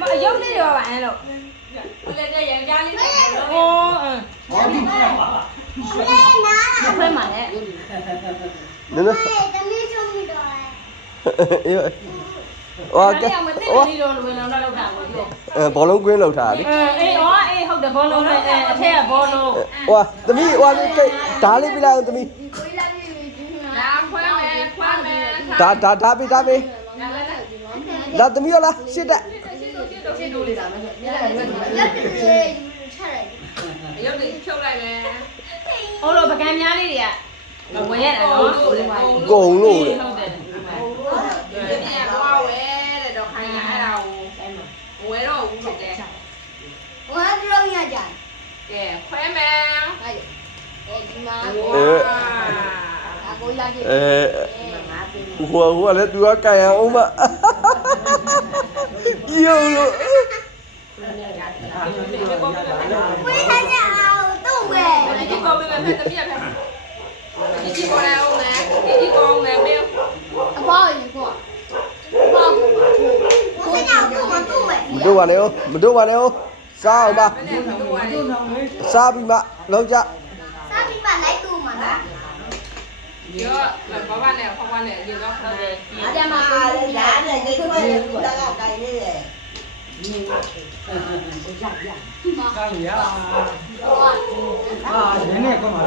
မရုပ်လေးရောပါအဲ့လိုလက်တဲ့ရံကြားလေးဟောခွဲမှာလေနည်းနည်းတမီးချုံမိတော့အေးဟောကဲမသိဘူးလို့ဝင်လုံးလောက်တာကိုပြောဘောလုံးကွင်းလောက်ထားလေအေးဟုတ်တယ်ဘောလုံးနဲ့အထက်ကဘောလုံးဟွာသမီးဟွာလေးကိတ်ဓာလေးပြလိုက်အောင်သမီးဒါခွဲမယ်ဓာပေးလာသမီးရောလားရှစ်တက်ရုပ်လေးဖြုတ်လိုက်မယ်ဟိုလိုပကံများလေးတွေကဝယ်ရတာနော်ကုံလို့လေဟုတ်တယ်ဒီကဘာဝဲတဲ့တော့ခိုင်းရအဲ့ဒါကိုဝယ်တော့ဘူးဖြစ်တယ်ဝါဒရောရကြကဲခွဲမယ်ဒီမှာအကိုလာကြည့်ဟိုလည်းသူကကြိုင်အောင်မယုံလို့ဝေးထိုင်ကြအောင်တုံးပဲဒီကောပဲပဲတမီးရဖက်ဒီကောလည်းအောင်မယ်ဒီကောအောင်မယ်မေအဖေါ်ရေကောဘောကိုကြောက်တော့တုံးပဲမတို့ပါနဲ့စားအောင်ပါစားပြီးမှလောက်ကြစားပြီးမှလိုက်တူမှာနော်ရောဘာဘာနဲ့ဖွားဖွားနဲ့ရေတော့ခေါ်တယ်အကြမ်းမှာလည်းရားနဲ့ဒီခွဲကူတာကတိုင်နေတယ်နည်းနည်းကောင်းပါဗျာကြီးရောက်တော့နည်းနည်းကောင်းပါ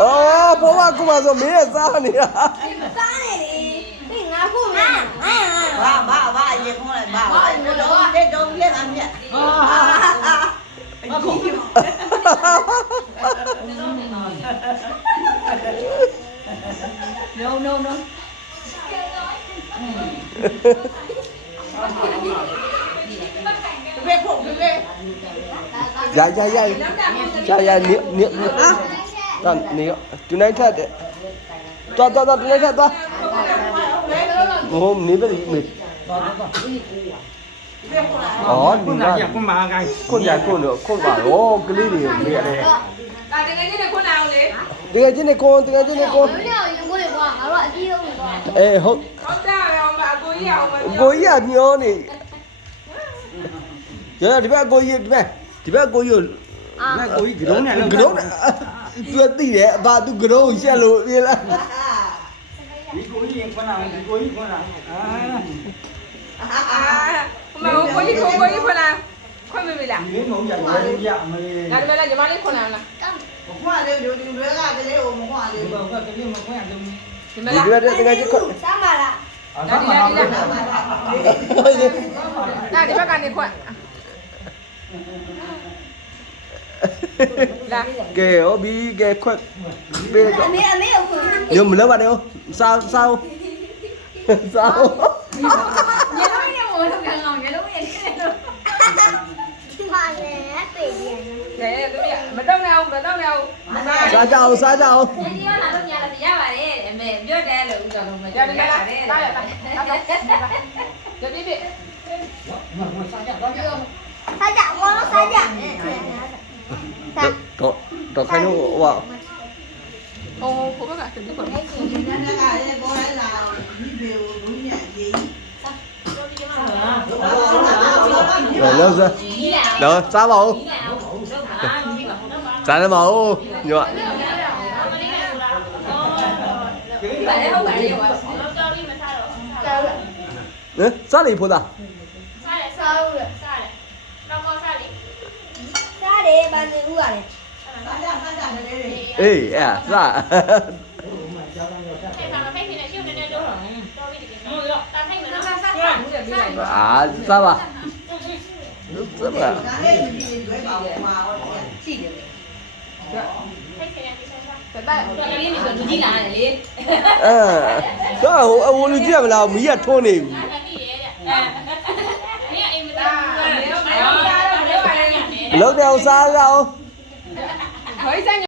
အော်ဘောကကူမဆိုမင်းရဲ့စားနေတာစားနေလေဒီငါခုမဘာရေခေါ်လိုက်ဘာတော့တဲ့တော့ပြည့်အမြတ်အခုno ဘယ်ဖို့ဘယ်ရတော့နေတူနိုင်ထက်တဲ့တော်တူနိုင်ထက်သွားဟိုနေပဲမေအော်ဒီကကွန်မာကိုင်းခွန်ကြခွန်တော့ခွန်ပါရောကလေးတွေနေရတယ်ဒါတကယ်ကြီးနဲ့ခွန်အောင်လေတကယ်ချင်းနေခွန်ဘယ်လိုရင်ကိုလေကွာငါတို့အကြီးဆုံးကွာအေးဟုတ်တာပဲအောင်ပါအကိုကြီးအောင်ပါကိုကြီးကမျောနေရဒီဘက်ကိုကြီးဒီဘက်ကိုကြီးကိုကြီးကရုံးနဲ့ကရုံးသူသိတယ်အဘသူကရုံးရှက်လို့ပြေးလားဒီကိုကြီးခွန်းလာဒီကိုကြီးခွန်းလာမကိုကြီးခွန်းလာခွန်းမမေးလားဒီမုံရမလေးဒါပေမဲ့ညီမလေးခွန်းလာလားမခွန်းလေးဒီတွေကကလေးကိုမခွန်းလေးဘာကကလေးမခွန်းရလုံးဒီမလားဒီတကယ်ကြီးခွန်းစားပါလားဒါဒီဘက်ကနေခွန်းလာကဲဟောဘီကဲခွက်ပေးလိုက်အမေကိုခွန်ညမလဲပါနဲ့စားညလုံးနဲ့မောတော့ကံအောင်ညလုံးရဲ့နေလို့ဒီမှာလည်းပြေးရတယ်ကဲတမီးမတော့နဲ့အောင်စားကြအောင်ဒီရောလာတော့ညာလည်းရပါတယ်အမေပြောတယ်လို့ဦးတော်လုံးမကြတယ်လားတားရတာတပီးပြစားကြဘောလုံးစားကြတော့ခိုင်းတော့ဟောโอ้ဘဘကစနေပါနည်းနည်းကလည်းပေါ်လာဒီဘေကိုဒုညရေးလောက်စားတော့စားပါဦးစားတယ်မဟုတ်ညောဟုတ်ပါတယ်ရောတော့တော်ပြီမစားတော့စားလေဖိုးသားစားတယ်တော့ကောစားလေစားတယ်ဘာနေဦးရတယ်စားကြတယ်လေအေးအဲ့စားအဲ့ဒါမဖိတ်ဖြစ်နေရှုပ်နေတော့တော်ပြီတကယ်ဟုတ်ရောတာဖိတ်မနော်စားဘူးတယ်ပြီးလိုက်စားပါစားပါဒါလေးဒီလွဲပါဦးမှာဟောရှိတယ်ဖိတ်ဖြစ်နေပြီစားပါတော်လေးမျိုးလူကြီးလာတယ်လေတော့ဟိုလူကြီးကမလားမီးကထွန်းနေပြီလောက်တယ်အောင်စားကြအောင်ဟိုဆိုင်